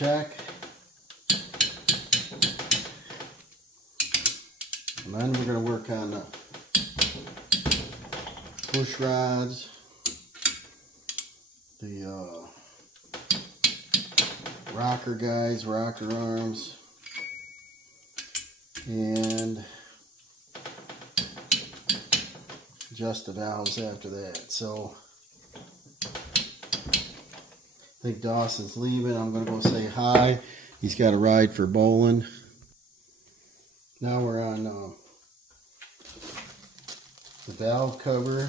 check. And then we're going to work on the push rods, the rocker guides, rocker arms, and adjust the valves after that. So I think Dawson's leaving. I'm going to go say hi. He's got a ride for bowling. Now we're on the valve cover.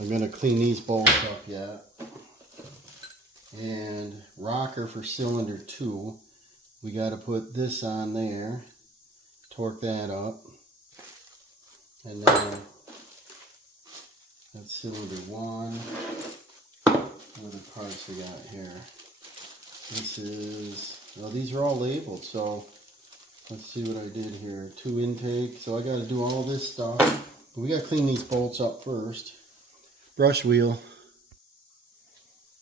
I'm going to clean these bolts up yet. And rocker for cylinder 2. We got to put this on there. Torque that up. And then that's cylinder 1. What other parts we got here? This is, well, these are all labeled, so let's see what I did here. 2 intake, so I got to do all this stuff. But we got to clean these bolts up first. Brush wheel.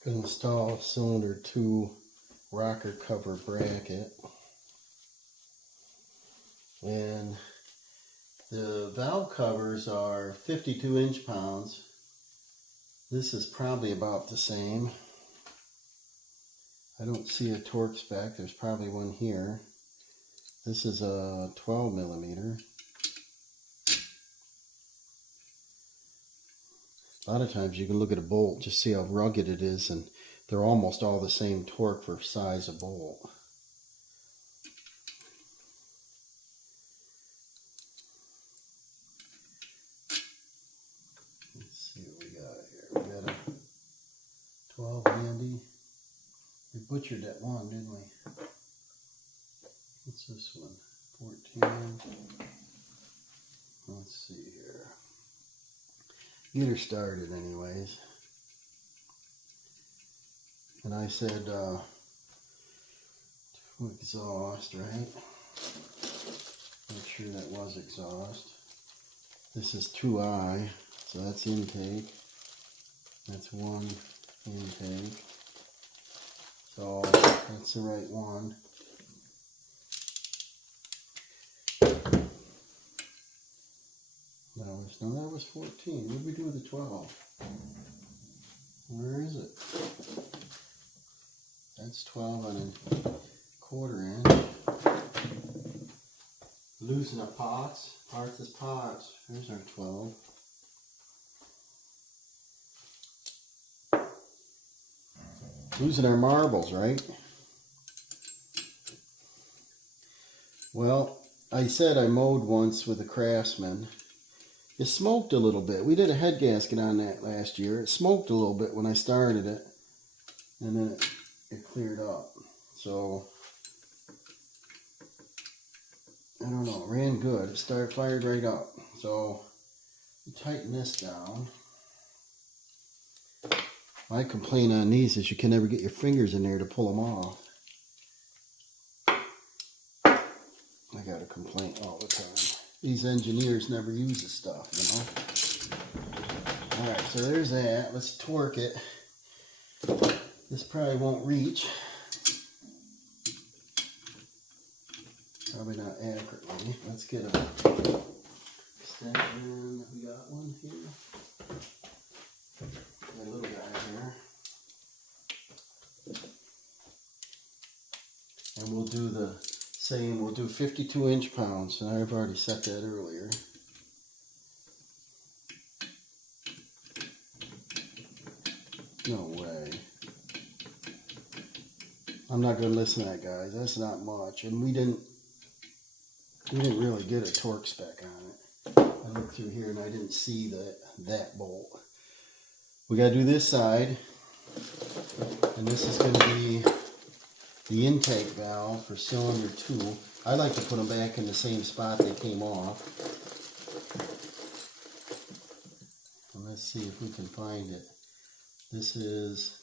Going to install cylinder 2 rocker cover bracket. And the valve covers are 52 inch-pounds. This is probably about the same. I don't see a torque spec. There's probably one here. This is a 12 millimeter. A lot of times you can look at a bolt, just see how rugged it is, and they're almost all the same torque for size of bolt. Let's see what we got here. We got a 12 handy. We butchered that one, didn't we? What's this one? 14. Let's see here. Get her started anyways. And I said to exhaust, right? Make sure that was exhaust. This is 2I, so that's intake. That's 1 intake. So that's the right one. That was 14. What did we do with the 12? Where is it? That's 12 on a 1/4 inch. Losing our pots. Parts is pots. Here's our 12. Losing our marbles, right? Well, I said I mowed once with a Craftsman. It smoked a little bit. We did a head gasket on that last year. It smoked a little bit when I started it. And then it cleared up. So, I don't know. It ran good. It fired right up. So, you tighten this down. My complaint on these is you can never get your fingers in there to pull them off. I got a complaint all the time. These engineers never use this stuff, you know. Alright, so there's that. Let's torque it. This probably won't reach. Probably not adequately. Let's get a extension. We got one here. Got a little guy here. And we'll do the same. We'll do 52 inch-pounds. And I've already set that earlier. No way. I'm not going to listen to that, guys. That's not much. And we didn't really get a torque spec on it. I looked through here and I didn't see that bolt. We got to do this side. And this is going to be the intake valve for cylinder 2. I like to put them back in the same spot they came off. And let's see if we can find it. This is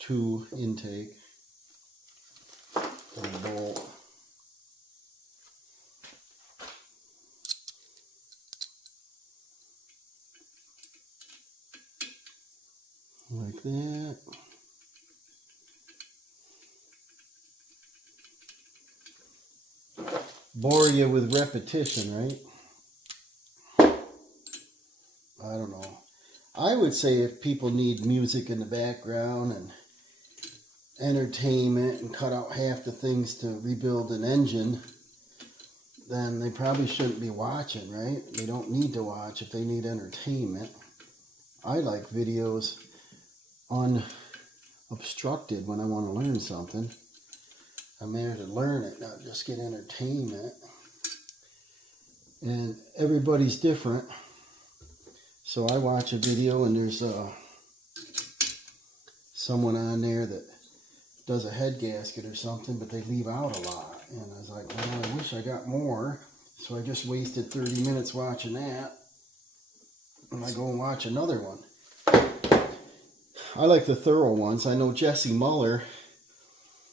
2 intake and a bolt. Like that. bore you with repetition, right? I don't know. I would say if people need music in the background and entertainment and cut out half the things to rebuild an engine, then they probably shouldn't be watching, right? They don't need to watch if they need entertainment. I like videos unobstructed when I want to learn something. I'm there to learn it, not just get entertainment. And everybody's different. So I watch a video and there's someone on there that does a head gasket or something, but they leave out a lot. And I was like, well, I wish I got more. So I just wasted 30 minutes watching that. And I go and watch another one. I like the thorough ones. I know Jesse Muller,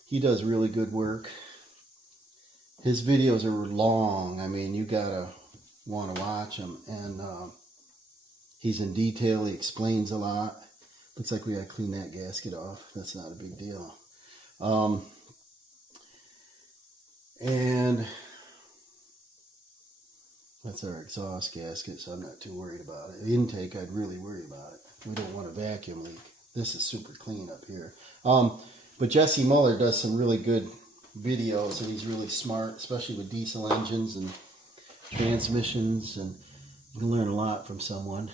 he does really good work. His videos are long. I mean, you gotta want to watch them. And he's in detail. He explains a lot. Looks like we gotta clean that gasket off. That's not a big deal. And that's our exhaust gasket, so I'm not too worried about it. The intake, I'd really worry about it. We don't want a vacuum leak. This is super clean up here. But Jesse Muller does some really good videos, and he's really smart, especially with diesel engines and transmissions, and you can learn a lot from someone.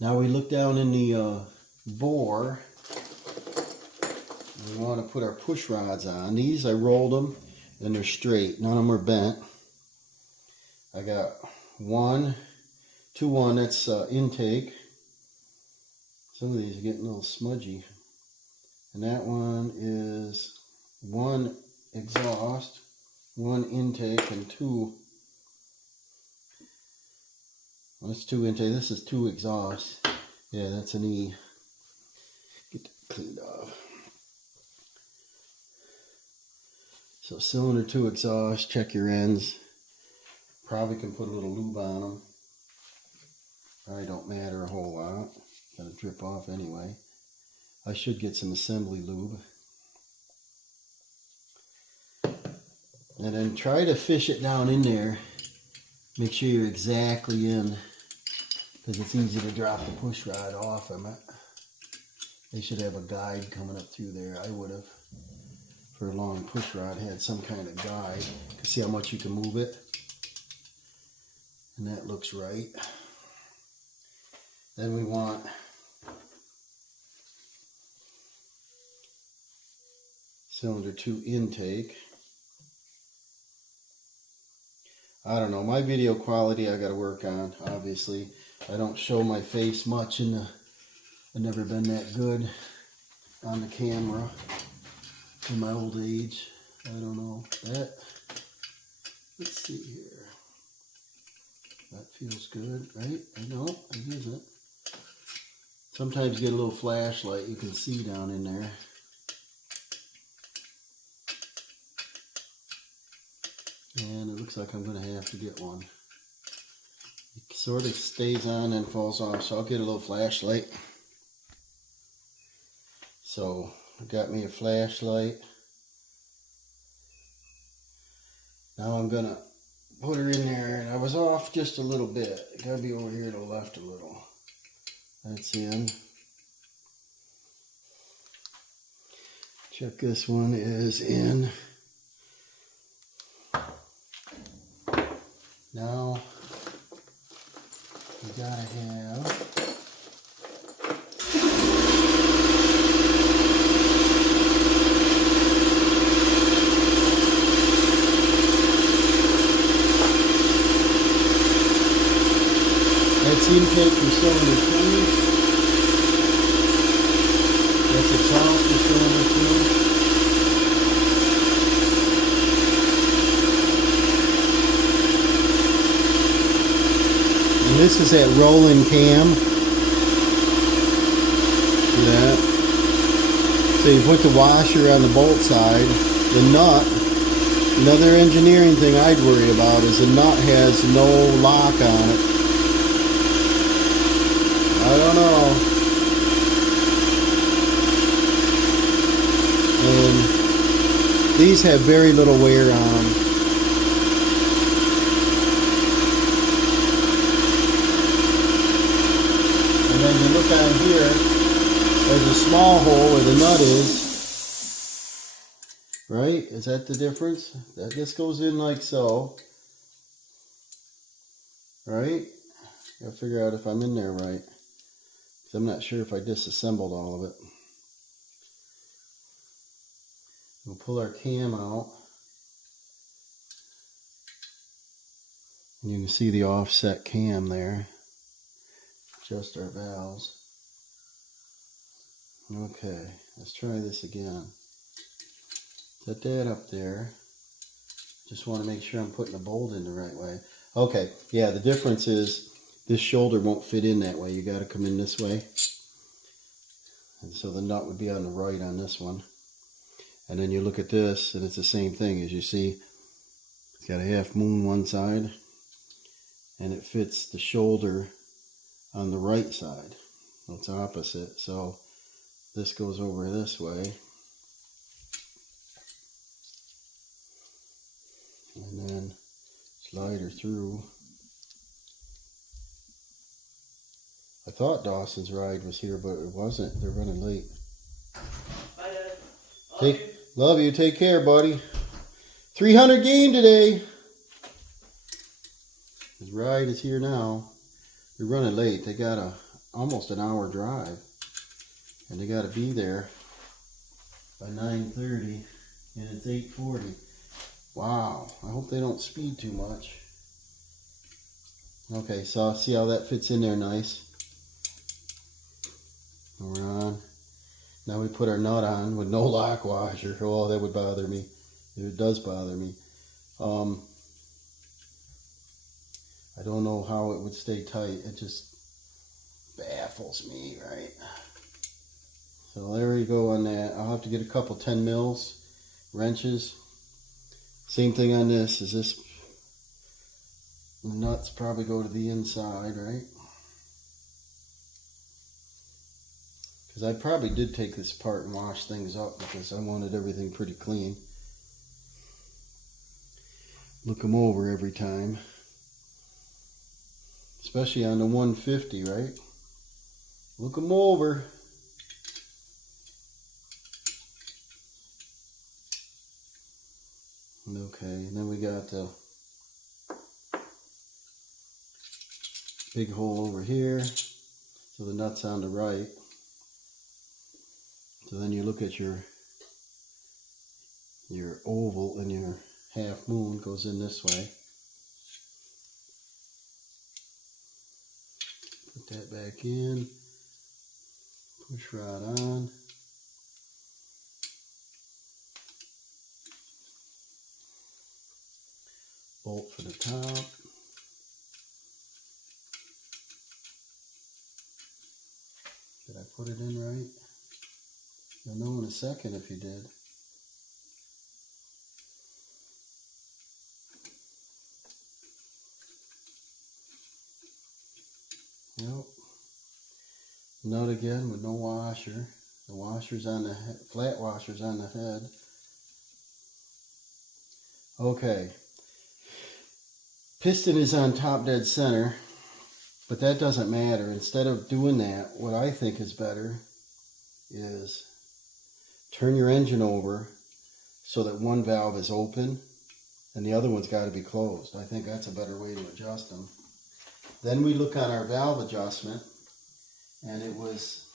Now we look down in the bore. We want to put our push rods on. These, I rolled them, and they're straight. None of them are bent. I got 1, 2, 1, that's intake. Some of these are getting a little smudgy. And that one is 1 exhaust, 1 intake, and 2. Well, that's 2 intake. This is 2 exhaust. Yeah, that's an E. Get that cleaned off. So cylinder 2 exhaust, check your ends. Probably can put a little lube on them. Probably don't matter a whole lot. Gotta drip off anyway. I should get some assembly lube. And then try to fish it down in there. Make sure you're exactly in, because it's easy to drop the push rod off of it. They should have a guide coming up through there. I would have, for a long push rod, had some kind of guide to see how much you can move it. And that looks right. Then we want cylinder 2 intake. I don't know, my video quality I gotta work on, obviously. I don't show my face much in the, I've never been that good on the camera in my old age. I don't know. That, let's see here. That feels good, right? I know, it isn't. Sometimes you get a little flashlight, you can see down in there. And it looks like I'm going to have to get one. It sort of stays on and falls off, so I'll get a little flashlight. So, I got me a flashlight. Now I'm going to put her in there, and I was off just a little bit. It got to be over here to the left a little. That's in. Check this one is in. Now, we gotta have that's intake for cylinder 2. That's exhaust for cylinder 2. And this is that rolling cam. See that? So you put the washer on the bolt side. The nut, another engineering thing I'd worry about is the nut has no lock on it. I don't know. And these have very little wear on them. there's a small hole where the nut is. Right? Is that the difference? That this goes in like so. Right? Gotta figure out if I'm in there right. 'Cause I'm not sure if I disassembled all of it. We'll pull our cam out. And you can see the offset cam there. Adjust our valves. Okay, let's try this again. Set that up there. Just want to make sure I'm putting the bolt in the right way. Okay, yeah, the difference is this shoulder won't fit in that way. You got to come in this way. And so the nut would be on the right on this one. And then you look at this, and it's the same thing. As you see, it's got a half moon one side, and it fits the shoulder on the right side. It's opposite. So this goes over this way. And then slide her through. I thought Dawson's ride was here, but it wasn't. They're running late. Bye, Dad. Love you. Take care, buddy. 300 game today. His ride is here now. They're running late. They got almost an hour drive. And they got to be there by 9:30. And it's 8:40. Wow. I hope they don't speed too much. Okay, so see how that fits in there nice. We're on. Now we put our nut on with no lock washer. Oh, that would bother me. It does bother me. I don't know how it would stay tight. It just baffles me, right? So there we go on that. I'll have to get a couple 10 mils wrenches. Same thing on this. Is this nuts probably go to the inside, right? Because I probably did take this apart and wash things up because I wanted everything pretty clean. Look them over every time. Especially on the 150, right? Look them over. Okay, and then we got the big hole over here. So the nut's on the right. So then you look at your oval, and your half moon goes in this way. Put that back in. Push rod on. Bolt for the top. Did I put it in right? You'll know in a second if you did. Yep. Nut again with no washer. The washer's on the head, flat washer's on the head. Okay. Piston is on top dead center, but that doesn't matter. Instead of doing that, what I think is better is turn your engine over so that one valve is open and the other one's got to be closed. I think that's a better way to adjust them. Then we look on our valve adjustment, and it was,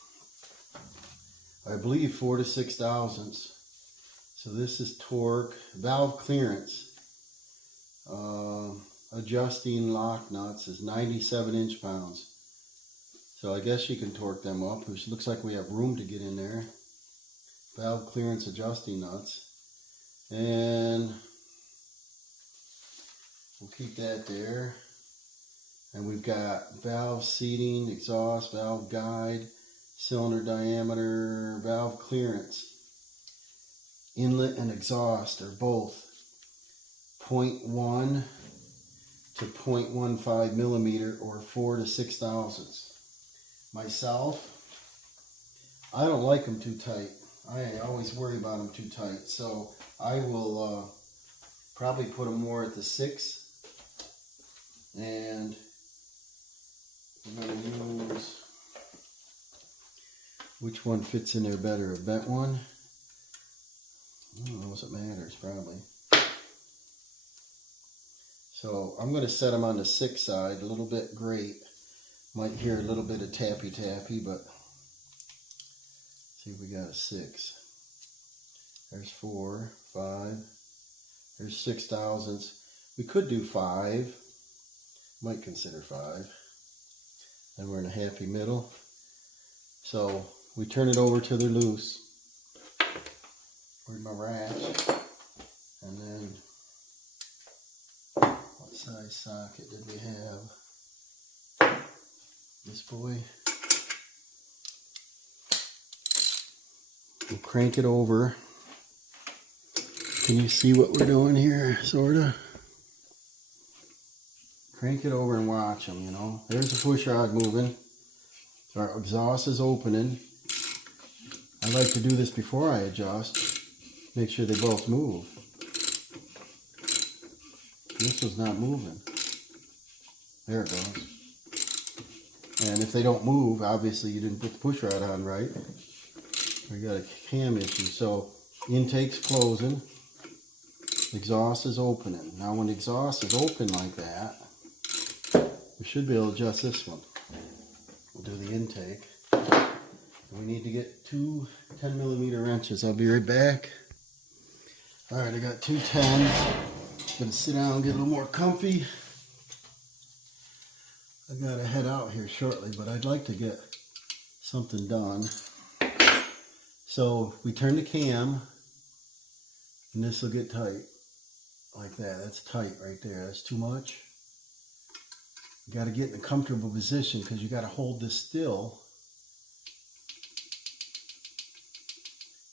I believe, 4 to 6 thousandths. So this is torque, valve clearance. Adjusting lock nuts is 97 inch-pounds. So I guess you can torque them up, which looks like we have room to get in there. Valve clearance adjusting nuts. And we'll keep that there. And we've got valve seating, exhaust, valve guide, cylinder diameter, valve clearance. Inlet and exhaust are both 0.1 to 0.15 millimeter, or 4 to 6 thousandths. Myself, I don't like them too tight. I always worry about them too tight. So I will probably put them more at the 6. And I'm going to use which one fits in there better, a bent one? I don't know if it matters, probably. So I'm going to set them on the 6 side, a little bit great. Might hear a little bit of tappy, but see if we got a 6. There's 4, 5. There's 6 thousandths. We could do 5. Might consider 5. And we're in a happy middle. So we turn it over till they're loose. Where's my ratchet? And then, what size socket did we have? This boy. We'll crank it over. Can you see what we're doing here, sorta? Crank it over and watch them, you know. There's the push rod moving. Our exhaust is opening. I like to do this before I adjust. Make sure they both move. This was not moving. There it goes. And if they don't move, obviously you didn't put the push rod on right. We got a cam issue. So intake's closing. Exhaust is opening. Now when the exhaust is open like that, we should be able to adjust this one. We'll do the intake. We need to get 2 10mm wrenches. I'll be right back. Alright, I got 2 10s. Gonna sit down and get a little more comfy. I gotta head out here shortly, but I'd like to get something done. So we turn the cam, and this will get tight. Like that. That's tight right there. That's too much. You got to get in a comfortable position because you got to hold this still.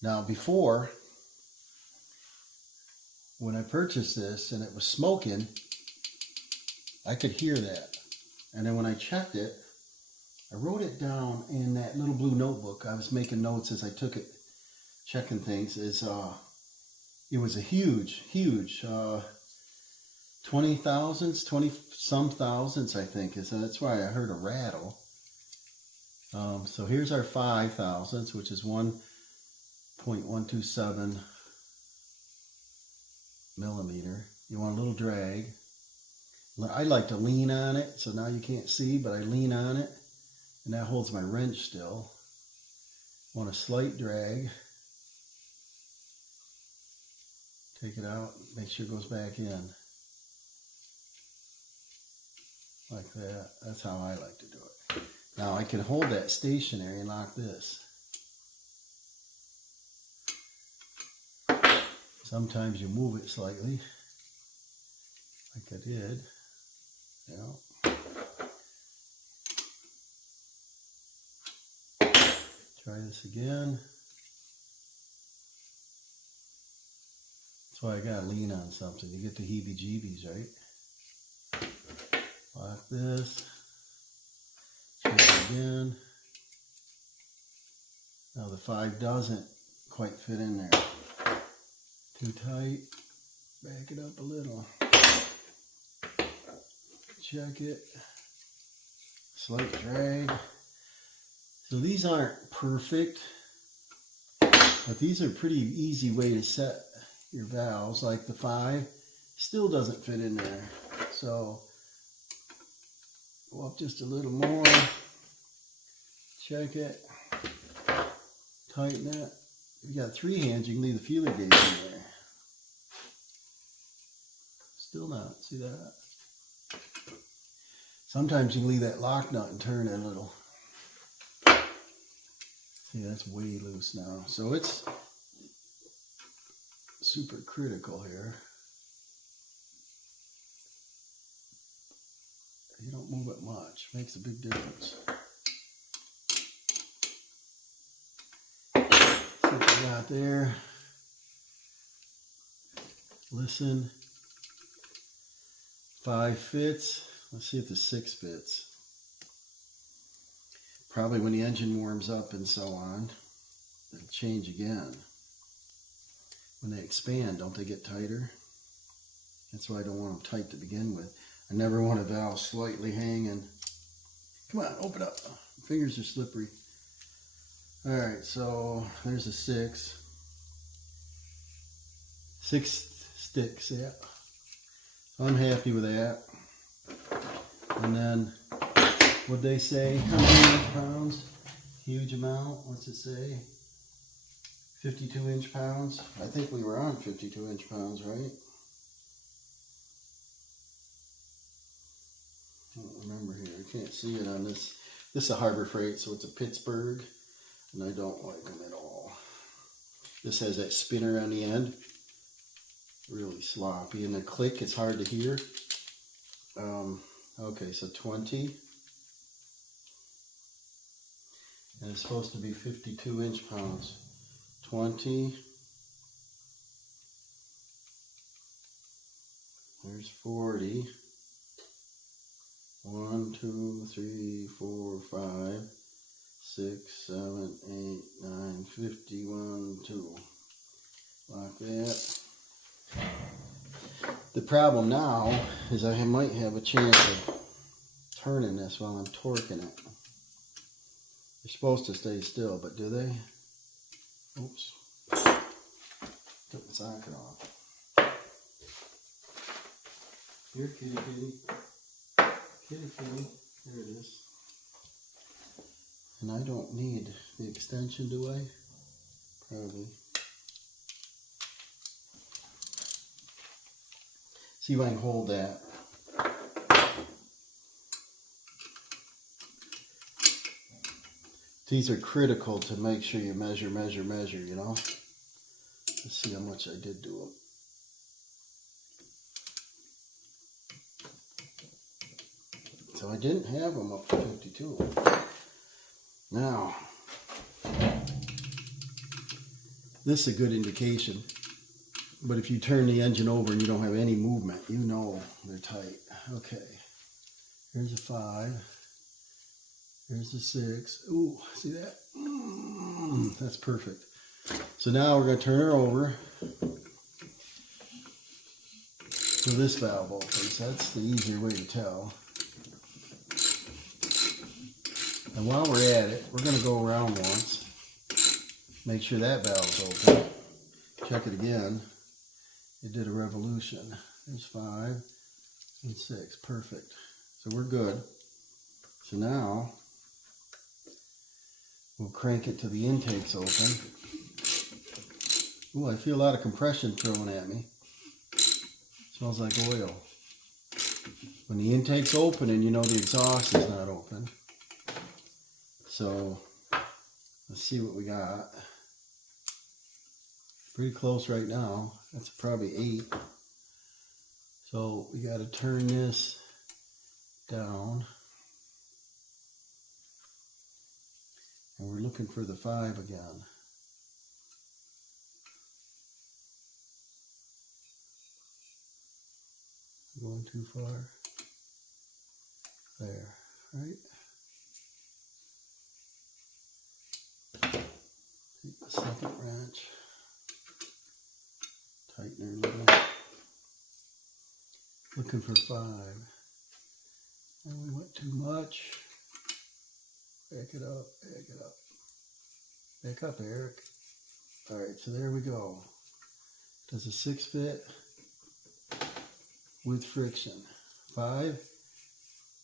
Now before, when I purchased this and it was smoking, I could hear that. And then when I checked it, I wrote it down in that little blue notebook. I was making notes as I took it, checking things. It was a huge 20 thousandths, 20 some thousandths, I think. So that's why I heard a rattle. So here's our 5 thousandths, which is 1.127 millimeter. You want a little drag. I like to lean on it, so now you can't see, but I lean on it, and that holds my wrench still. Want a slight drag. Take it out, make sure it goes back in. Like that. That's how I like to do it. Now I can hold that stationary and lock this. Sometimes you move it slightly, like I did. Yeah. Try this again. That's why I gotta lean on something. You get the heebie-jeebies, right? Lock this. Check it again. Now the 5 doesn't quite fit in there. Too tight. Back it up a little. Check it. Slight drag. So these aren't perfect, but these are pretty easy way to set your valves. Like the 5 still doesn't fit in there. So go up just a little more. Check it. Tighten it. If you got 3 hands, you can leave the feeler gauge in there. Still not. See that? Sometimes you can leave that lock nut and turn it a little. See, that's way loose now. So it's super critical here. You don't move it much. Makes a big difference. See what we got there. Listen. 5 fits. Let's see if the 6 fits. Probably when the engine warms up and so on, it'll change again. When they expand, don't they get tighter? That's why I don't want them tight to begin with. I never want a valve slightly hanging. Come on, open up. Fingers are slippery. Alright, so there's a 6. 6 sticks, yeah. So I'm happy with that. And then, what'd they say? How many inch pounds? Huge amount. What's it say? 52 inch pounds. I think we were on 52 inch pounds, right? I don't remember here. I can't see it on this. This is a Harbor Freight, so it's a Pittsburgh. And I don't like them at all. This has that spinner on the end. Really sloppy. And the click is hard to hear. Okay, so 20. And it's supposed to be 52 inch pounds. 20. There's 40. 1, 2, 3, 4, 5, 6, 7, 8, 9, 51, 2. Like that. The problem now is I might have a chance of turning this while I'm torquing it. They're supposed to stay still, but do they? Oops. Took the socket off. Here, kitty, kitty. Kitty, kitty. There it is. And I don't need the extension, do I? Probably. See if I can hold that. These are critical to make sure you measure, you know? Let's see how much I did do them. So I didn't have them up to 52. Now, this is a good indication. But if you turn the engine over and you don't have any movement, you know they're tight. Okay, here's a 5. Here's a 6. Ooh, see that? That's perfect. So now we're going to turn her over so this valve opens. That's the easier way to tell. And while we're at it, we're going to go around once. Make sure that valve's open. Check it again. It did a revolution. There's 5 and 6. Perfect. So we're good. So now we'll crank it till the intake's open. Ooh, I feel a lot of compression thrown at me. Smells like oil. When the intake's open, and you know the exhaust is not open. So let's see what we got. Pretty close right now. That's probably 8. So we got to turn this down. And we're looking for the 5 again. Going too far. There, right? Take the second wrench. Tighten her a little. Looking for 5. And we went too much. Back it up, back it up. Back up, Eric. Alright, so there we go. Does a 6 fit? With friction. 5?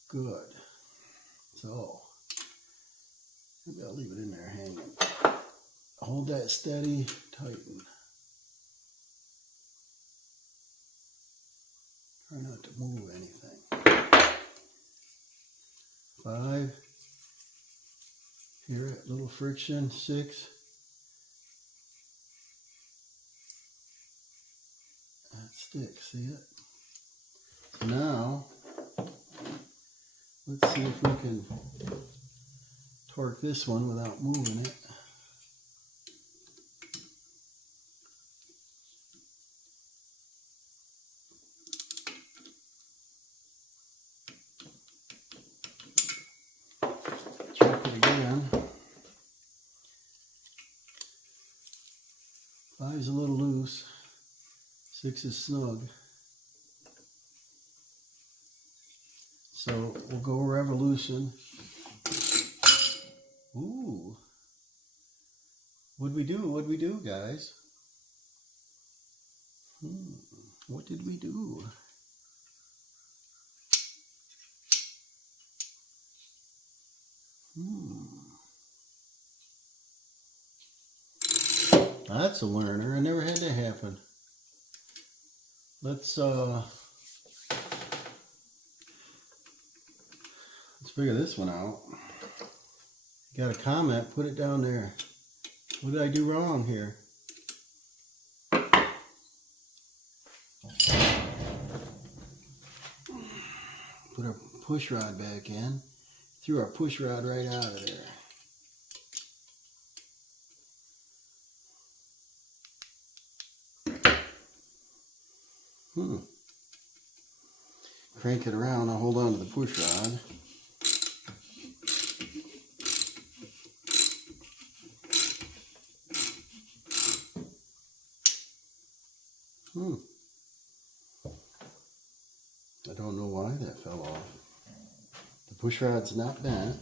Good. So, maybe I'll leave it in there hanging. Hold that steady, tighten. Try not to move anything. 5. Hear it, little friction. 6. That sticks, see it? So now, let's see if we can torque this one without moving it. Check it again. 5's a little loose. 6 is snug. So we'll go revolution. Ooh. What'd we do? What'd we do, guys? What did we do? That's a learner. I never had that happen. Let's figure this one out. Got a comment, put it down there. What did I do wrong here? Put our push rod back in. Threw our push rod right out of there. Crank it around. I'll hold on to the push rod. I don't know why that fell off. The push rod's not bent.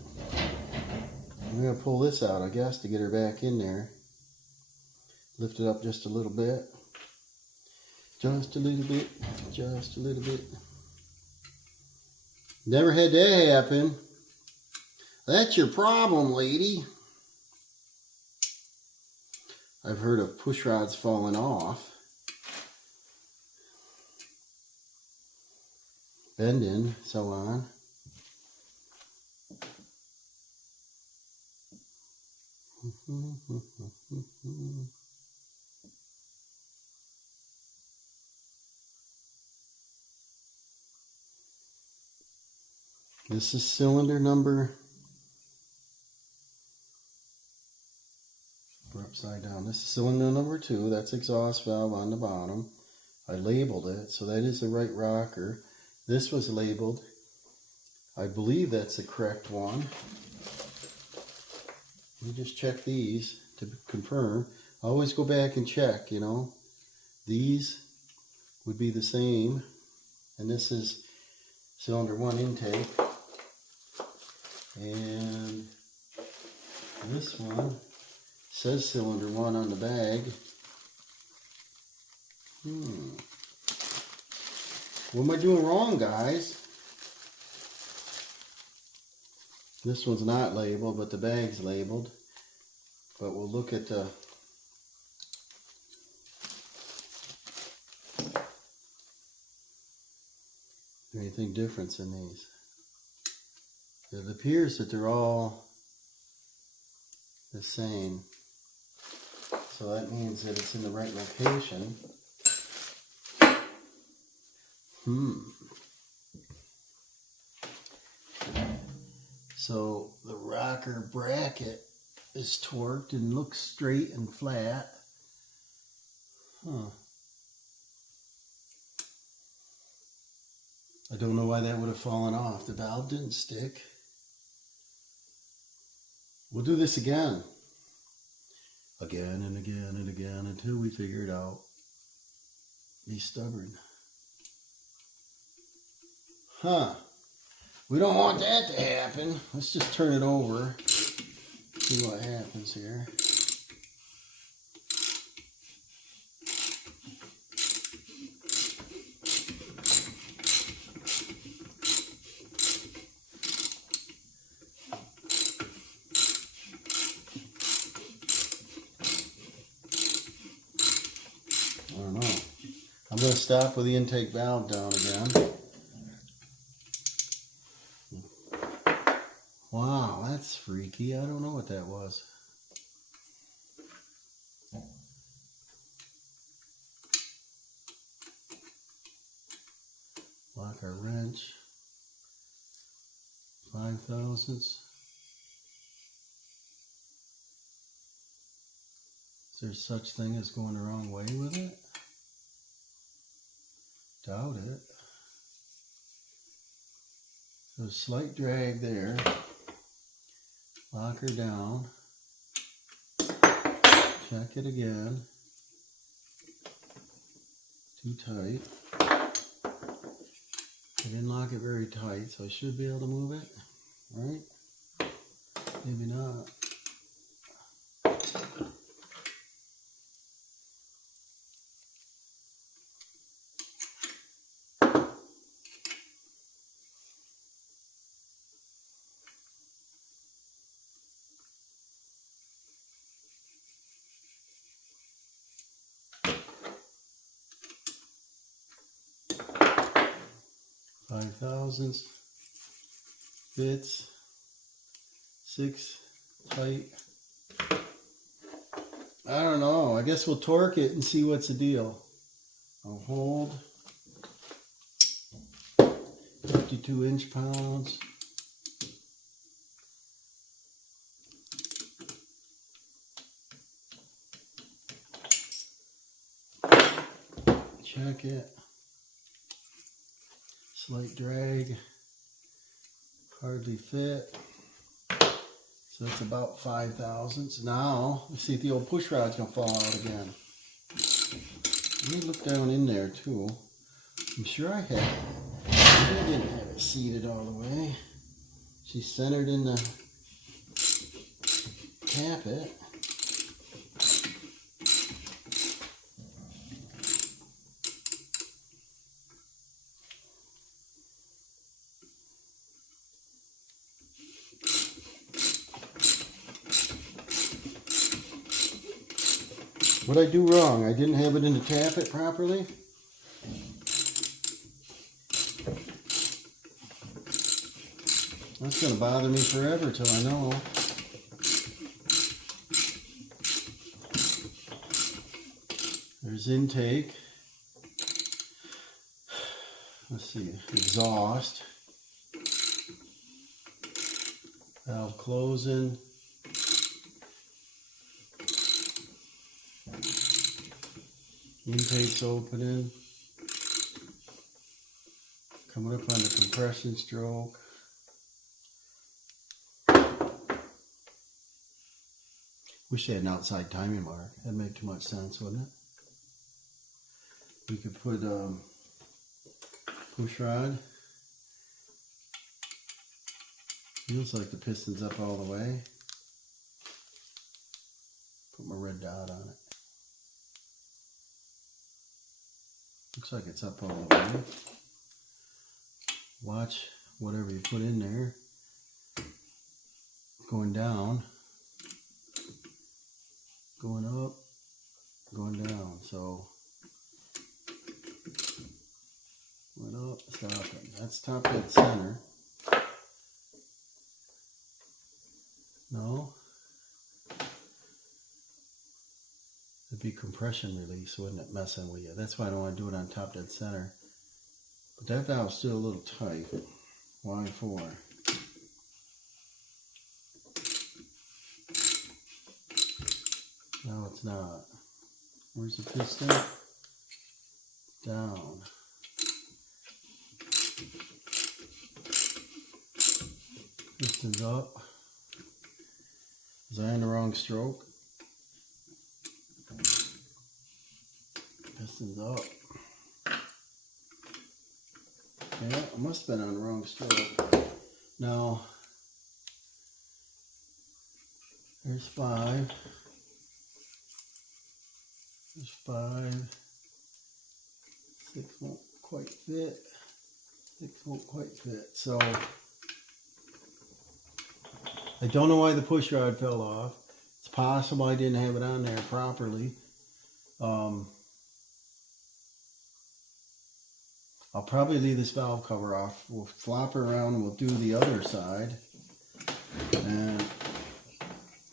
I'm going to pull this out, I guess, to get her back in there. Lift it up just a little bit. Just a little bit. Just a little bit. Never had that happen. That's your problem, lady. I've heard of push rods falling off. Bending, so on. This is cylinder number, we're upside down. This is cylinder number 2. That's exhaust valve on the bottom. I labeled it, so that is the right rocker. This was labeled. I believe that's the correct one. Let me just check these to confirm. I always go back and check, you know. These would be the same. And this is cylinder 1 intake. And this one says cylinder 1 on the bag. What am I doing wrong, guys? This one's not labeled, but the bag's labeled. But we'll look at the... anything different in these. It appears that they're all the same. So that means that it's in the right location. So the rocker bracket is torqued and looks straight and flat. I don't know why that would have fallen off. The valve didn't stick. We'll do this again. Again and again and again until we figure it out. Be stubborn. We don't want that to happen. Let's just turn it over. See what happens here. I don't know. I'm going to stop with the intake valve down again. Wow, that's freaky. I don't know what that was. Lock our wrench. 5 thousandths. Is there such thing as going the wrong way with it? Doubt it. So a slight drag there. Lock her down. Check it again. Too tight. I didn't lock it very tight, so I should be able to move it, right? Maybe not. 5/1000 fits, 6 tight. I don't know. I guess we'll torque it and see what's the deal. I'll hold 52 inch-pounds. Check it. Slight drag. Hardly fit. So that's about 5/1000. Now, let's see if the old push rod's gonna fall out again. Let me look down in there too. I'm sure I had, maybe I didn't have it seated all the way. She's centered in the tappet. What'd I do wrong? I didn't have it in the tappet properly? That's going to bother me forever till I know. There's intake. Let's see, exhaust. Valve closing. Intake's opening. Coming up on the compression stroke. Wish they had an outside timing mark. That'd make too much sense, wouldn't it? We could put push rod. Feels like the piston's up all the way. Put my red dot on it. Looks like it's up all the way. Watch whatever you put in there going down, going up, going down. So went up, stopping. That's top dead center. No. It'd be compression release, wouldn't it, messing with you? That's why I don't want to do it on top dead center. But that valve's still a little tight. Why for? No, it's not. Where's the piston? Down. Piston's up. Was I on the wrong stroke? Piston's up. Yeah, I must have been on the wrong stroke. Now, there's 5. There's 5. 6 won't quite fit. 6 won't quite fit. So, I don't know why the push rod fell off. It's possible I didn't have it on there properly. I'll probably leave this valve cover off. We'll flop her around and we'll do the other side. And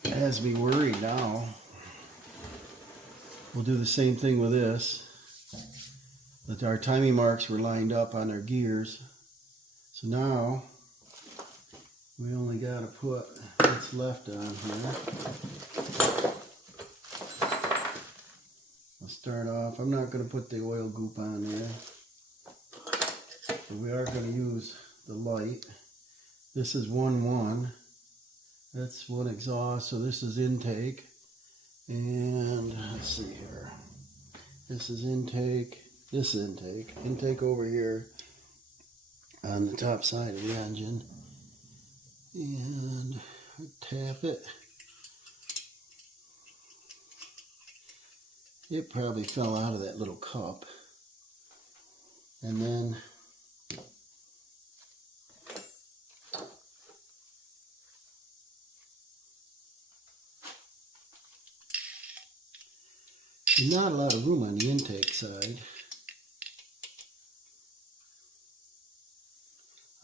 it has me worried now. We'll do the same thing with this. But our timing marks were lined up on our gears. So now we only got to put what's left on here. I'll start off. I'm not going to put the oil goop on there. But we are going to use the light. This is 1-1. That's one exhaust. So this is intake. And let's see here. This is intake. This is intake. Intake over here on the top side of the engine. And tap it. It probably fell out of that little cup. And then there's not a lot of room on the intake side.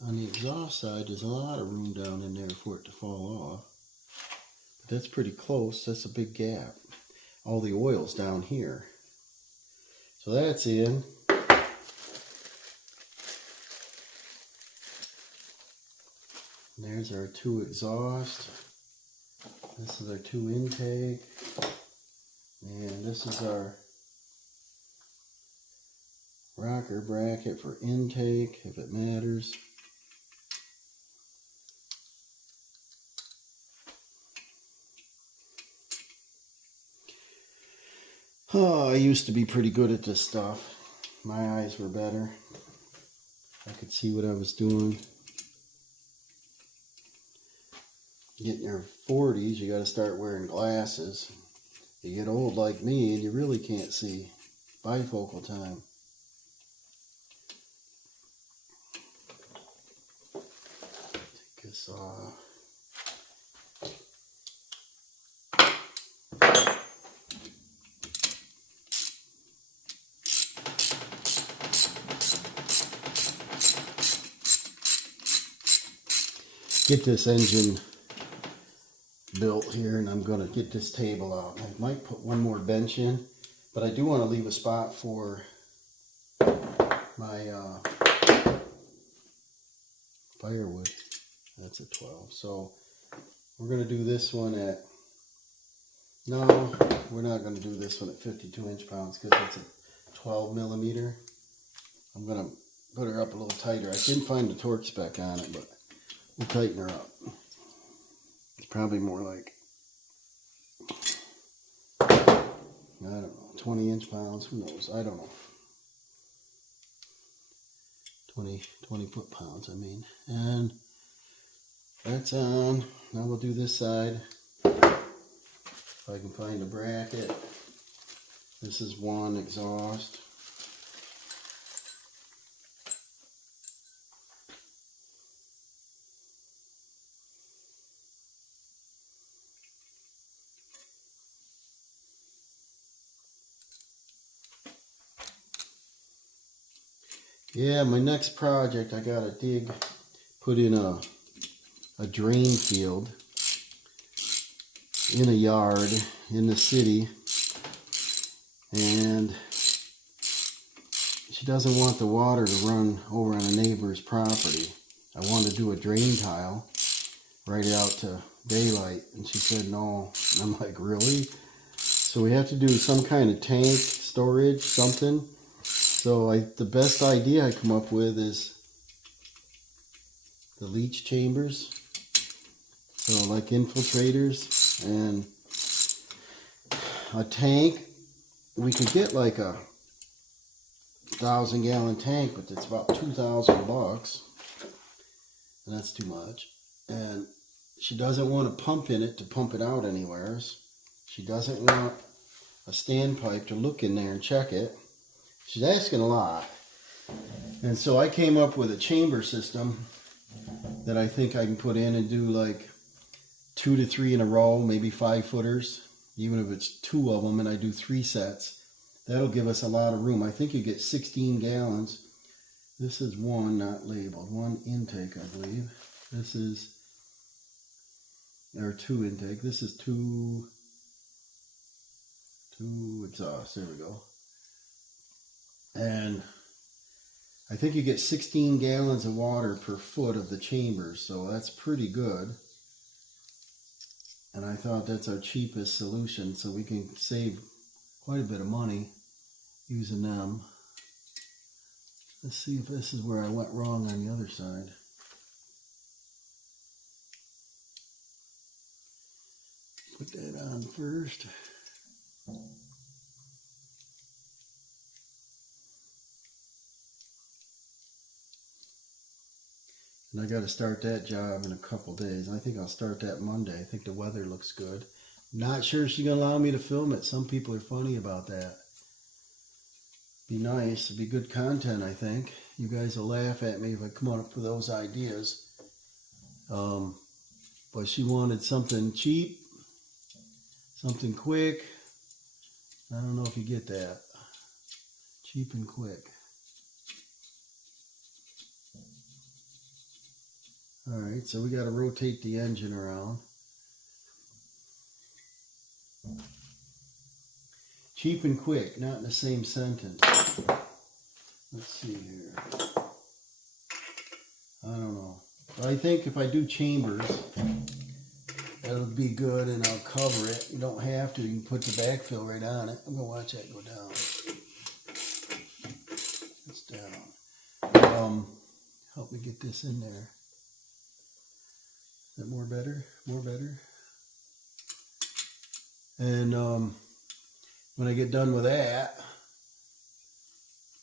on the exhaust side, there's a lot of room down in there for it to fall off. But that's pretty close. That's a big gap. All the oil's down here. So that's in. There's our 2 exhaust. This is our 2 intake. And this is our rocker bracket for intake, if it matters. Oh, I used to be pretty good at this stuff. My eyes were better. I could see what I was doing. Getting your 40s, you got to start wearing glasses. You get old like me and you really can't see. Bifocal time. Take this off. Get this engine built here, and I'm going to get this table out. I might put one more bench in, but I do want to leave a spot for my firewood. That's a 12. So we're going to do this one at, no, we're not going to do this one at 52 inch-pounds because it's a 12 millimeter. I'm going to put her up a little tighter. I didn't find the torque spec on it, but we'll tighten her up. It's probably more like, I don't know, 20 inch-pounds. Who knows? I don't know. 20 foot-pounds, I mean. And that's on. Now we'll do this side. If I can find a bracket. This is 1 exhaust. Yeah, my next project, I gotta put in a drain field in a yard in the city, and she doesn't want the water to run over on a neighbor's property. I want to do a drain tile right out to daylight, and she said no. And I'm like, really? So we have to do some kind of tank storage, something. So the best idea I come up with is the leach chambers. So like infiltrators and a tank. We could get like a 1,000-gallon tank, but it's about $2,000, and that's too much. And she doesn't want to pump in it to pump it out anywhere. She doesn't want a standpipe to look in there and check it. She's asking a lot. And so I came up with a chamber system that I think I can put in and do like 2 to 3 in a row, maybe 5-footers, even if it's 2 of them and I do 3 sets. That'll give us a lot of room. I think you get 16 gallons. This is 1 not labeled, 1 intake, I believe. This is, or 2 intake. This is 2 exhaust. There we go. And I think you get 16 gallons of water per foot of the chambers, so that's pretty good. And I thought that's our cheapest solution, so we can save quite a bit of money using them. Let's see if this is where I went wrong on the other side. Put that on first. And I got to start that job in a couple days. I think I'll start that Monday. I think the weather looks good. Not sure if she's going to allow me to film it. Some people are funny about that. Be nice. It'd be good content, I think. You guys will laugh at me if I come up with those ideas. But she wanted something cheap, something quick. I don't know if you get that. Cheap and quick. Alright, so we got to rotate the engine around. Cheap and quick, not in the same sentence. Let's see here. I don't know. I think if I do chambers, that'll be good, and I'll cover it. You don't have to. You can put the backfill right on it. I'm going to watch that go down. It's down. Help me get this in there. Is that more better? More better? And when I get done with that,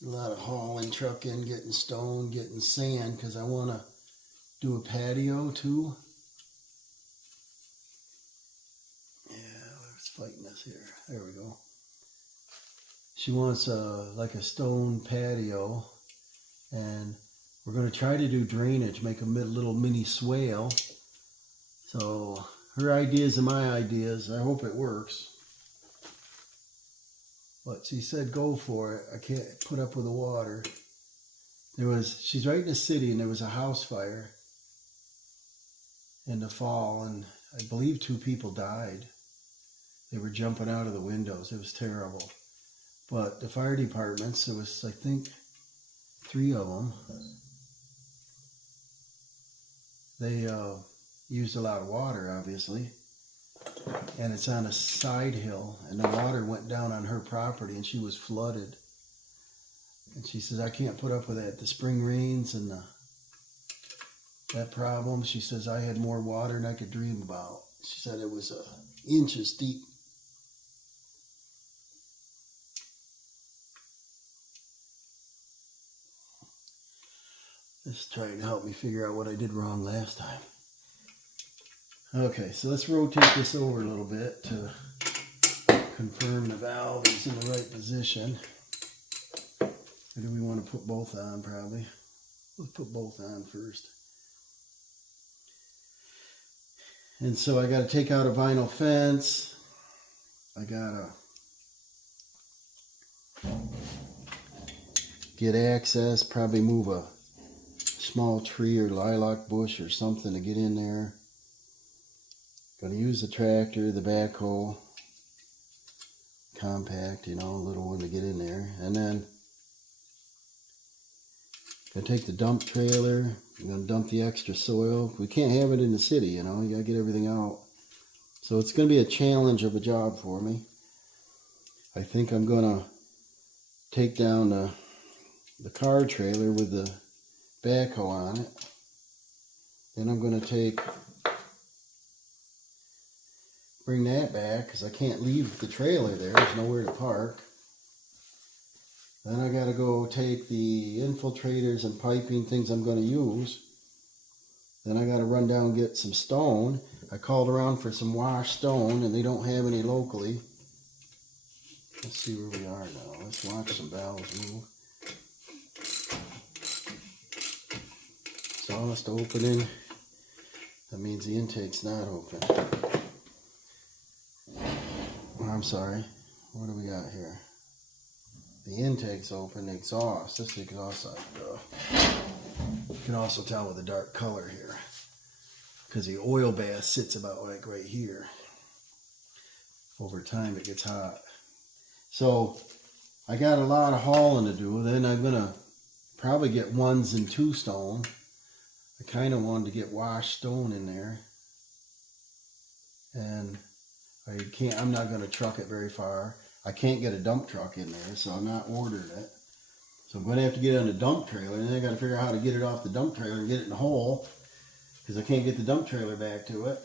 a lot of hauling, trucking, getting stone, getting sand, because I want to do a patio too. Yeah, who's fighting us here? There we go. She wants like a stone patio, and we're going to try to do drainage, make a little mini swale. So her ideas and my ideas, I hope it works. But she said go for it. I can't put up with the water. She's right in the city, and there was a house fire in the fall, and I believe 2 people died. They were jumping out of the windows. It was terrible. But the fire departments, there was, I think, 3 of them. They used a lot of water, obviously. And it's on a side hill, and the water went down on her property, and she was flooded. And she says, I can't put up with that. The spring rains and that problem. She says, I had more water than I could dream about. She said it was inches deep. This is trying to help me figure out what I did wrong last time. Okay, so let's rotate this over a little bit to confirm the valve is in the right position. Or do we want to put both on, probably? Let's put both on first. And so I got to take out a vinyl fence. I got to get access, probably move a small tree or lilac bush or something to get in there. Going to use the tractor, the backhoe, compact, you know, a little one to get in there. And then going to take the dump trailer. I'm going to dump the extra soil. We can't have it in the city, you know. You got to get everything out. So it's going to be a challenge of a job for me. I think I'm going to take down the car trailer with the backhoe on it. Then I'm going to bring that back because I can't leave the trailer there. There's nowhere to park. Then I got to go take the infiltrators and piping things I'm going to use. Then I got to run down and get some stone. I called around for some washed stone, and they don't have any locally. Let's see where we are now. Let's watch some valves move. Exhaust opening. That means the intake's not open. I'm sorry. What do we got here? The intake's open. The exhaust. This is the exhaust side. You can also tell with the dark color here, because the oil bath sits about like right here. Over time it gets hot. So I got a lot of hauling to do. Then I'm going to probably get 1s and 2 stone. I kind of wanted to get washed stone in there. And I'm not going to truck it very far. I can't get a dump truck in there, so I'm not ordering it. So I'm going to have to get it on a dump trailer, and then I got to figure out how to get it off the dump trailer and get it in the hole, because I can't get the dump trailer back to it.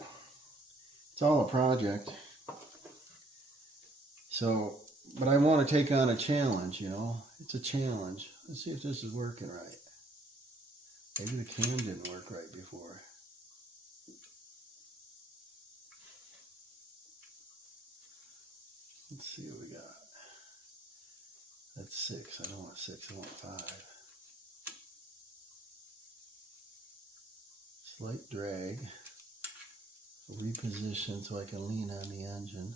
It's all a project. So, but I want to take on a challenge, you know. It's a challenge. Let's see if this is working right. Maybe the cam didn't work right before. Let's see what we got. That's 6. I don't want 6. I want 5. Slight drag. Reposition so I can lean on the engine.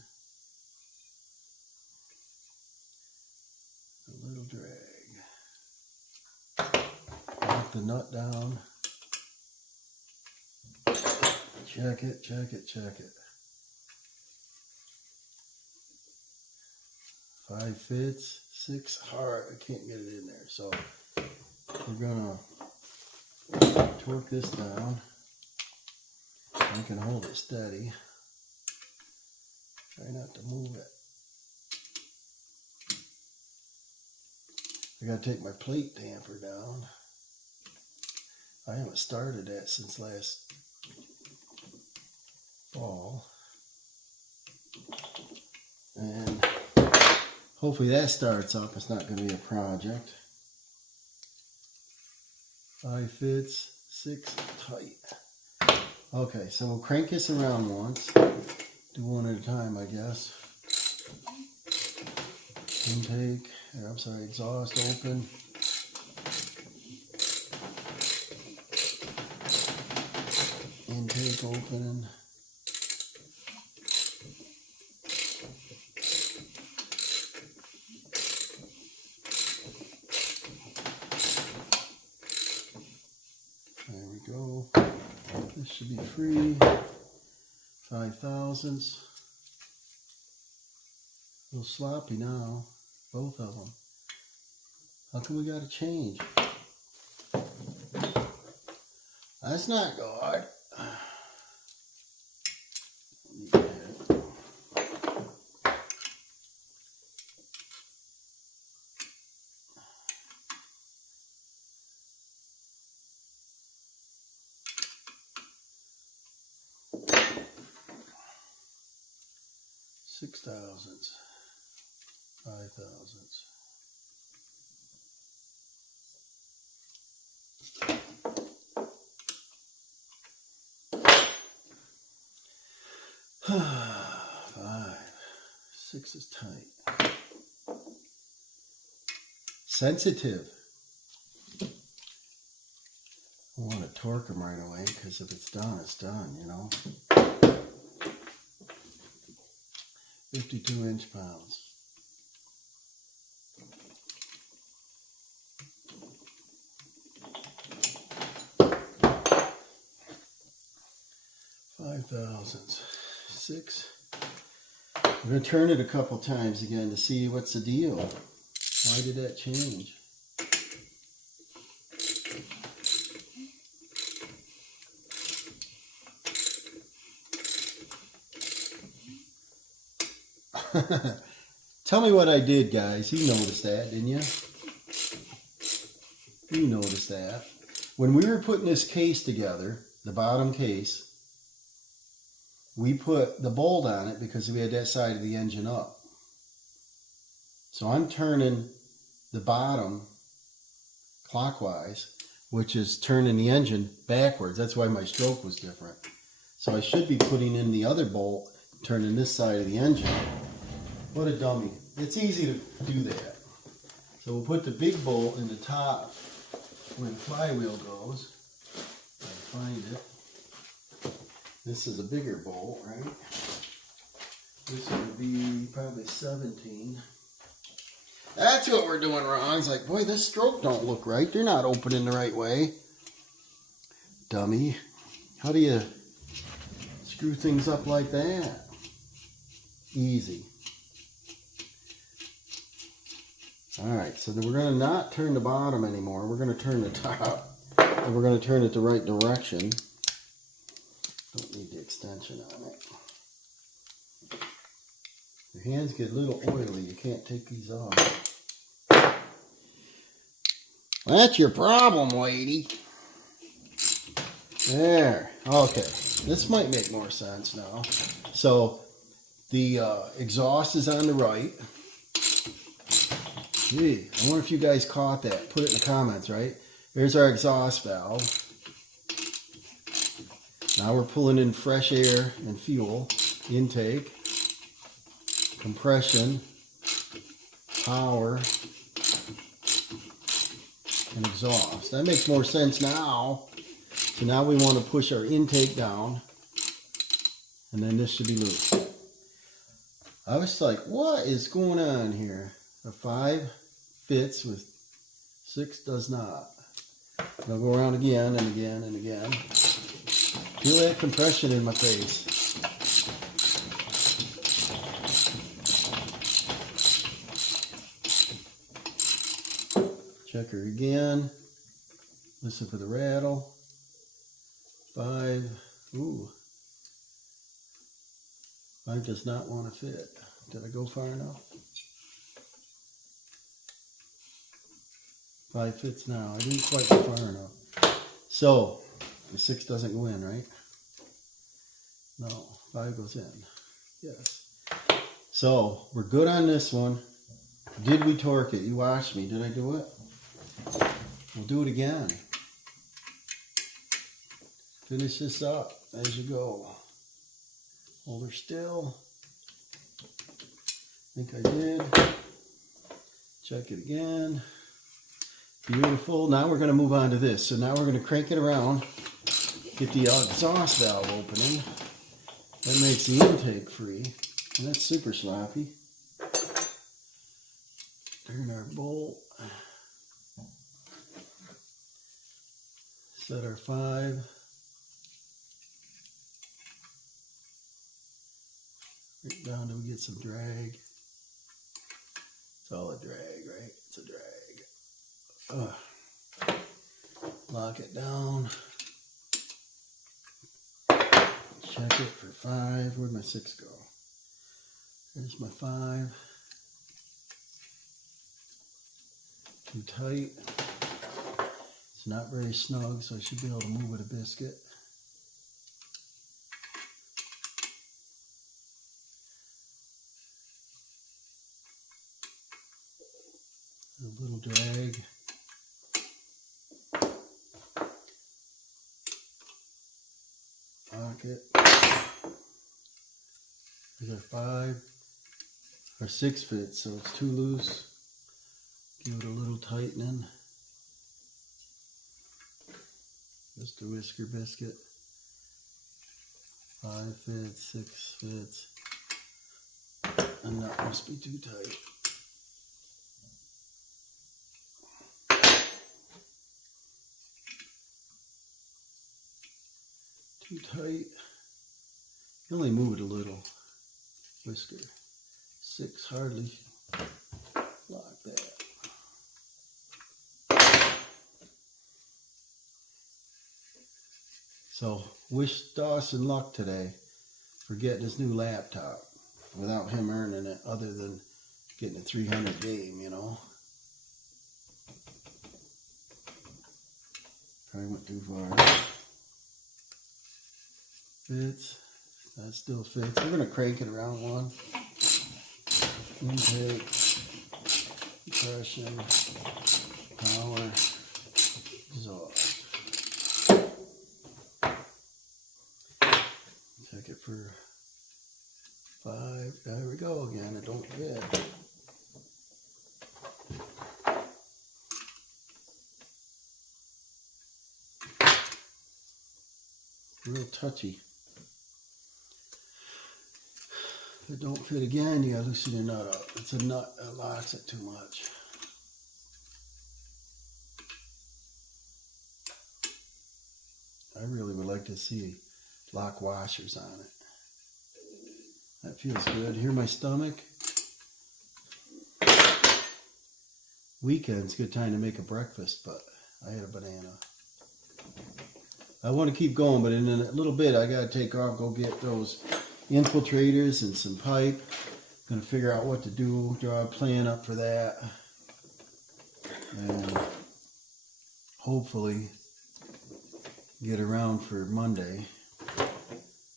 A little drag. Knock the nut down. Check it, check it, check it. 5 fits, 6 hard. I can't get it in there. So we're gonna torque this down. I can hold it steady. Try not to move it. I gotta take my plate damper down. I haven't started that since last fall. And hopefully that starts up. It's not gonna be a project. 5 fits, 6 tight. Okay, so we'll crank this around once. Do one at a time, I guess. Intake, or I'm sorry, exhaust open. Intake open. There we go. This should be free. 5 thousandths. A little sloppy now, both of them. How come we got to change? That's not good. Six thousandths, 5 thousandths. Five, 6 is tight. Sensitive. I want to torque them right away because if it's done, it's done, you know. 52 inch-pounds. Five thousandths. 6. I'm going to turn it a couple times again to see what's the deal. Why did that change? Tell me what I did, guys. You noticed that, didn't you? You noticed that. When we were putting this case together, the bottom case, we put the bolt on it because we had that side of the engine up. So I'm turning the bottom clockwise, which is turning the engine backwards. That's why my stroke was different. So I should be putting in the other bolt, turning this side of the engine. What a dummy. It's easy to do that. So we'll put the big bolt in the top where the flywheel goes. If I find it. This is a bigger bolt, right? This would be probably 17. That's what we're doing wrong. It's like, boy, this stroke don't look right. They're not opening the right way. Dummy. How do you screw things up like that? Easy. Alright, so then we're going to not turn the bottom anymore. We're going to turn the top. And we're going to turn it the right direction. Don't need the extension on it. Your hands get a little oily. You can't take these off. Well, that's your problem, lady. There. Okay. This might make more sense now. So, the exhaust is on the right. Gee, I wonder if you guys caught that. Put it in the comments, right? Here's our exhaust valve. Now we're pulling in fresh air and fuel, intake, compression, power, and exhaust. That makes more sense now. So now we want to push our intake down, and then this should be loose. I was like, what is going on here? A 5 fits with 6 does not. I'll go around again and again and again. Feel that compression in my face. Check her again. Listen for the rattle. 5. Ooh. 5 does not want to fit. Did I go far enough? 5 fits now. I didn't quite go far enough. So, the 6 doesn't go in, right? No, 5 goes in. Yes. So, we're good on this one. Did we torque it? You watched me. Did I do it? We'll do it again. Finish this up as you go. Hold her still. I think I did. Check it again. Beautiful. Now we're going to move on to this. So now we're going to crank it around. Get the exhaust valve opening. That makes the intake free. And that's super sloppy. Turn our bolt. Set our 5. Right down till we get some drag. It's all a drag, right? It's a drag. Lock it down. Check it for 5. Where'd my 6 go? There's my 5. Too tight. It's not very snug, so I should be able to move with a biscuit. A little drag. Lock it. There's our 5. Our 6 fits, so it's too loose. Give it a little tightening. Just a whisker biscuit. 5 fits, 6 fits. And that must be too tight. Too tight. You only move it a little. Whisker. 6 hardly. Lock that. So, wish Dawson luck today for getting his new laptop without him earning it, other than getting a 300 game, you know. Probably went too far. Fits. That still fits. We're going to crank it around 1. Intake. Compression. Power. Exhaust. Check it for 5. There we go again. It don't fit. Real touchy. If it don't fit again, you gotta loosen your nut up. It's a nut that locks it too much. I really would like to see lock washers on it. That feels good. Hear my stomach? Weekend's a good time to make a breakfast, but I had a banana. I want to keep going, but in a little bit I gotta take off, go get those infiltrators and some pipe. Gonna figure out what to do, draw a plan up for that, and hopefully get around for Monday.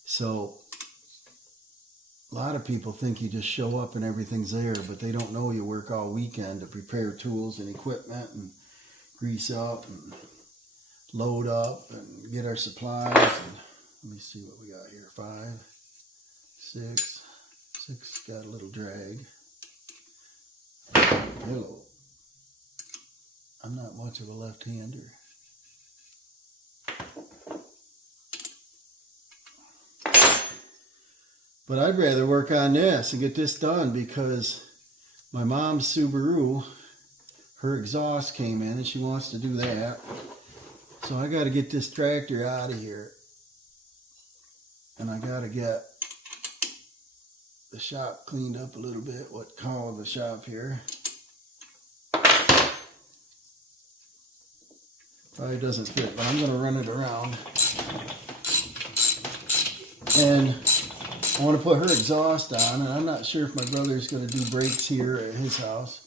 So a lot of people think you just show up and everything's there, but they don't know you work all weekend to prepare tools and equipment and grease up and load up and get our supplies. And let me see what we got here. 5, 6. 6 got a little drag. Hello. I'm not much of a left-hander. But I'd rather work on this and get this done, because my mom's Subaru, her exhaust came in and she wants to do that. So I got to get this tractor out of here And I gotta get the shop cleaned up a little bit, what call the shop here. Probably doesn't fit, but I'm gonna run it around. And I want to put her exhaust on, and I'm not sure if my brother's going to do brakes here at his house.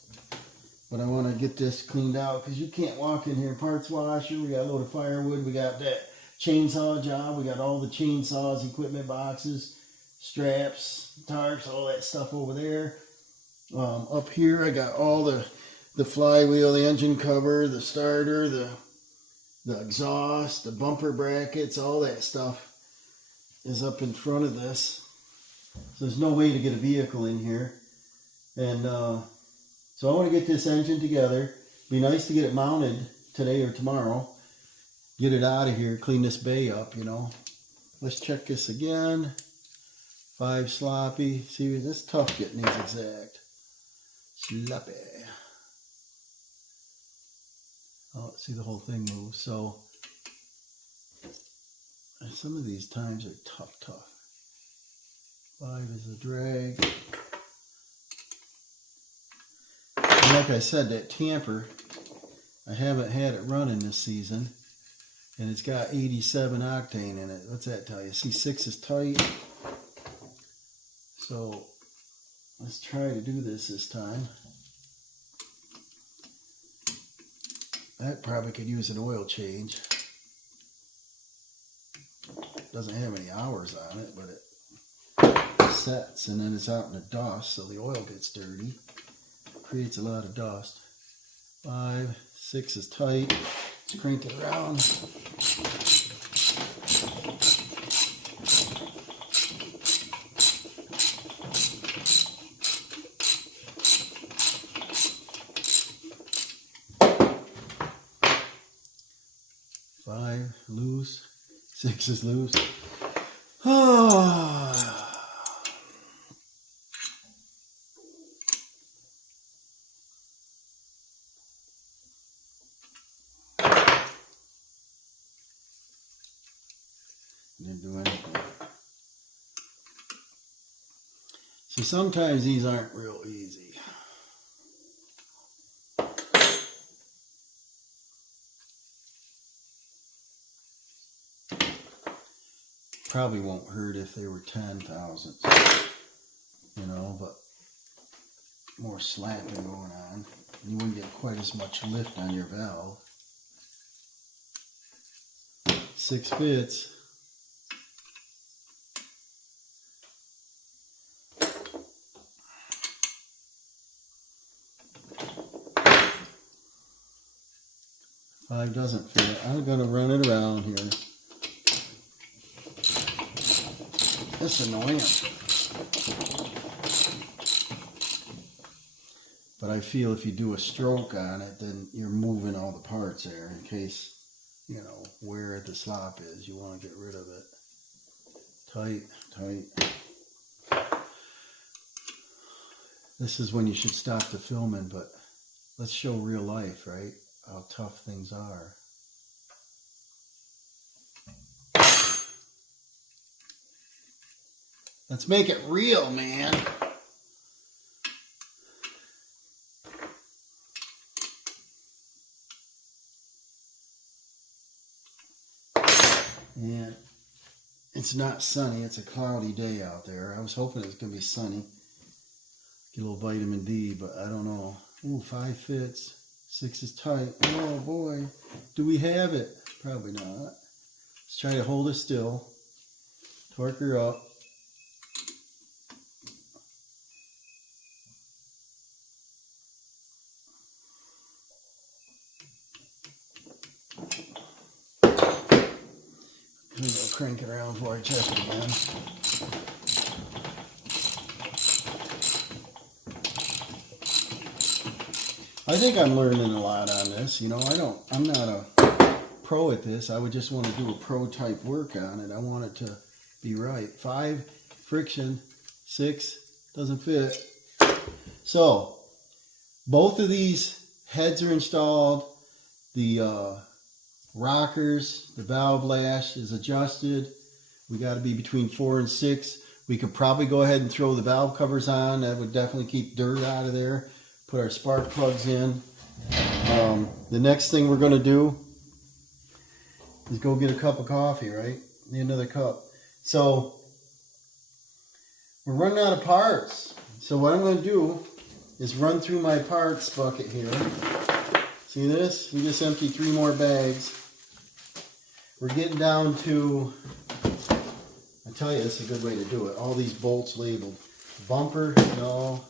But I want to get this cleaned out because you can't walk in here. Parts washer, we got a load of firewood, we got that chainsaw job, we got all the chainsaws, equipment boxes, straps, tarps, all that stuff over there. Up here I got all the flywheel, the engine cover, the starter, the exhaust, the bumper brackets, all that stuff is up in front of this. So there's no way to get a vehicle in here. And so I want to get this engine together. Be nice to get it mounted today or tomorrow. Get it out of here, clean this bay up, you know. Let's check this again. 5 sloppy. See, it's tough getting these exact. Sloppy. Oh, see, the whole thing moves. So some of these times are tough. 5 is a drag. And like I said, that tamper, I haven't had it running this season. And it's got 87 octane in it. What's that tell you? See, 6 is tight. So let's try to do this time. That probably could use an oil change. Doesn't have any hours on it, but it sets and then it's out in the dust, so the oil gets dirty. Creates a lot of dust. 5, 6 is tight. Let's crank it around. Loose. 6 is loose. Didn't do anything. So sometimes these aren't real easy. Probably won't hurt if they were 10,000, you know, but more slapping going on. You wouldn't get quite as much lift on your valve. 6 fits. Five doesn't fit. I'm going to run it around here. That's annoying. But I feel if you do a stroke on it, then you're moving all the parts there in case, you know, where the slop is. You want to get rid of it. Tight, tight. This is when you should stop the filming, but let's show real life, right? How tough things are. Let's make it real, man. And it's not sunny. It's a cloudy day out there. I was hoping it was going to be sunny. Get a little vitamin D, but I don't know. Ooh, 5 fits. 6 is tight. Oh, boy. Do we have it? Probably not. Let's try to hold it still. Torque her up. I'm going to crank it around before I check it again. I think I'm learning a lot on this. You know, I'm not a pro at this. I would just want to do a pro type work on it. I want it to be right. 5, friction. 6, doesn't fit. So, both of these heads are installed. The rockers, the valve lash is adjusted. We got to be between 4 and 6. We could probably go ahead and throw the valve covers on. That would definitely keep dirt out of there. Put our spark plugs in. The next thing we're going to do is go get a cup of coffee, right? Need another cup. So we're running out of parts. So what I'm going to do is run through my parts bucket here. See this? We just emptied 3 more bags. We're getting down to, I tell you, it's a good way to do it. All these bolts labeled. Bumper, no.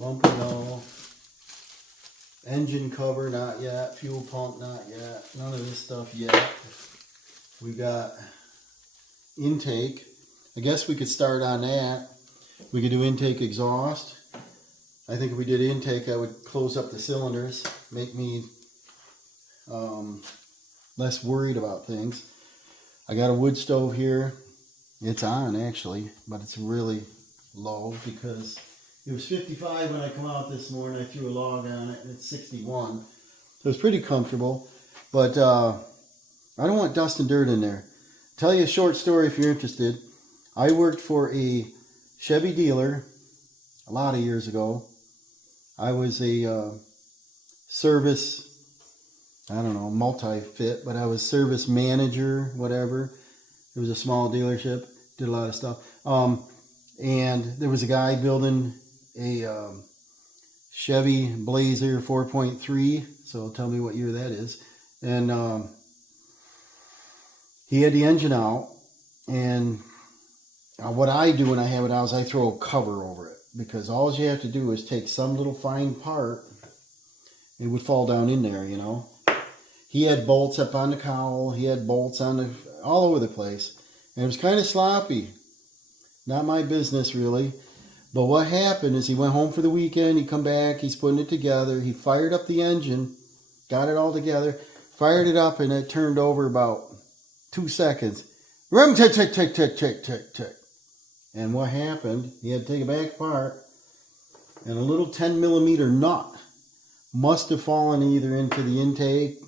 Bumper, no. Engine cover, not yet. Fuel pump, not yet. None of this stuff yet. We got intake. I guess we could start on that. We could do intake exhaust. I think if we did intake, I would close up the cylinders, make me less worried about things. I got a wood stove here. It's on actually, but it's really low because it was 55 when I come out this morning. I threw a log on it and it's 61. So it's pretty comfortable, but I don't want dust and dirt in there. Tell you a short story if you're interested. I worked for a Chevy dealer a lot of years ago. I was a service, I don't know, multi-fit, but I was service manager, whatever. It was a small dealership, did a lot of stuff. And there was a guy building a Chevy Blazer 4.3, so tell me what year that is. And he had the engine out, and what I do when I have it out is I throw a cover over it, because all you have to do is take some little fine part, it would fall down in there, you know. He had bolts up on the cowl, he had bolts on the all over the place, and it was kind of sloppy. Not my business really. But what happened is he went home for the weekend, he come back, he's putting it together, he fired up the engine, got it all together, fired it up, and it turned over about 2 seconds. Rum tick tick tick tick tick tick tick. And what happened, he had to take it back apart, and a little 10mm nut must have fallen either into the intake,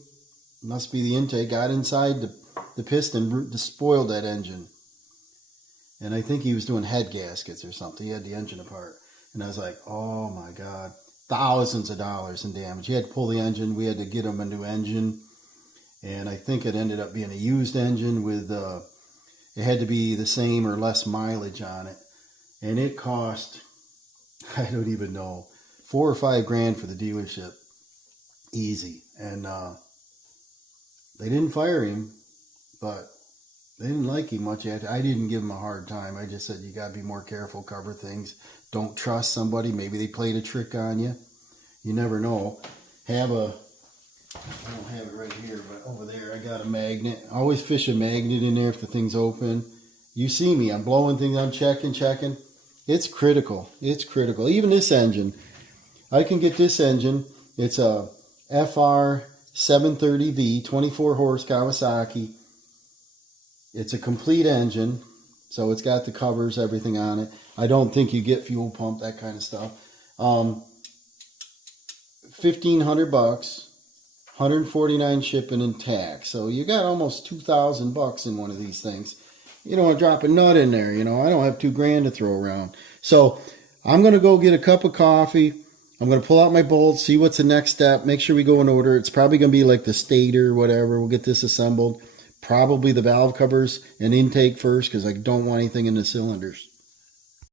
must be the intake, got inside the piston, spoiled that engine. And I think he was doing head gaskets or something. He had the engine apart. And I was like, oh my God, thousands of dollars in damage. He had to pull the engine. We had to get him a new engine. And I think it ended up being a used engine with, it had to be the same or less mileage on it. And it cost, I don't even know, $4 or $5 grand for the dealership. Easy. And they didn't fire him, but they didn't like him much. I didn't give him a hard time. I just said, you got to be more careful, cover things. Don't trust somebody. Maybe they played a trick on you. You never know. I don't have it right here, but over there I got a magnet. I always fish a magnet in there if the thing's open. You see me, I'm blowing things, I'm checking. It's critical. It's critical. Even this engine. I can get this engine. It's a FR730V, 24 horse Kawasaki. It's a complete engine, so it's got the covers, everything on it. I don't think you get fuel pump, that kind of stuff. $1,500 bucks, $149 shipping and tax. So you got almost $2,000 in one of these things. You don't want to drop a nut in there, you know. I don't have $2 grand to throw around. So I'm going to go get a cup of coffee. I'm going to pull out my bolts, see what's the next step, make sure we go in order. It's probably going to be like the stator, whatever. We'll get this assembled. Probably the valve covers and intake first, because I don't want anything in the cylinders.